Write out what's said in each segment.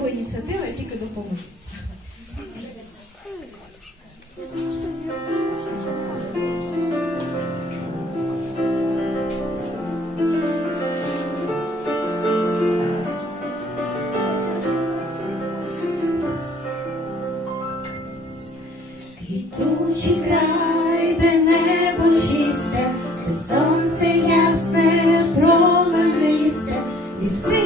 його ініціатива тільки допоможе. Квітучий край, де сонце ясне, променисте, ліси,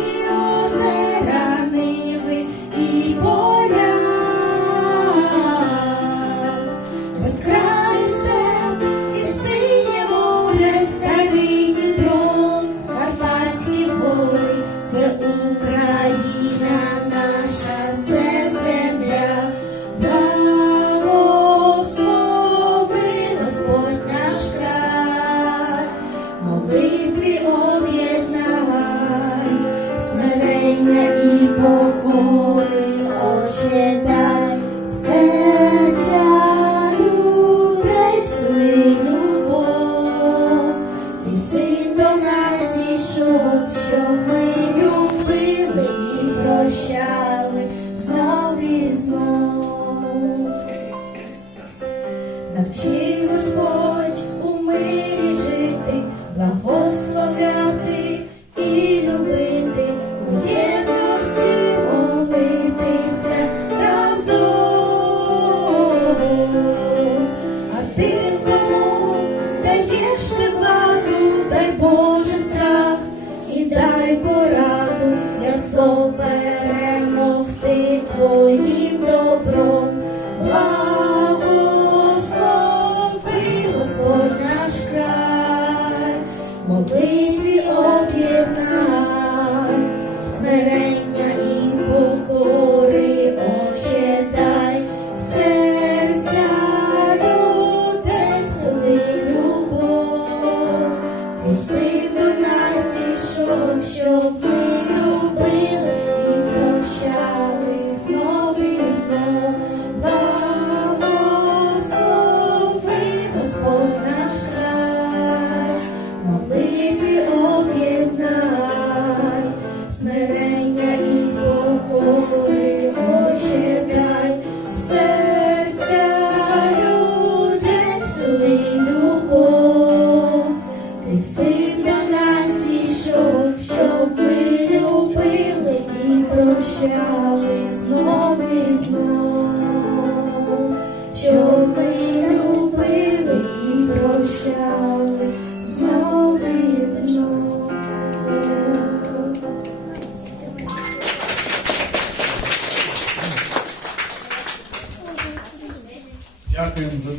до нас ішов, щоб ми любили і прощали знов і знов. Навчи Господь у open. Любов. Ти син нас ішов, щоб ми любили і прощали знов і знов, щоб ми любили і прощали знов і знов. Дякуємо за те.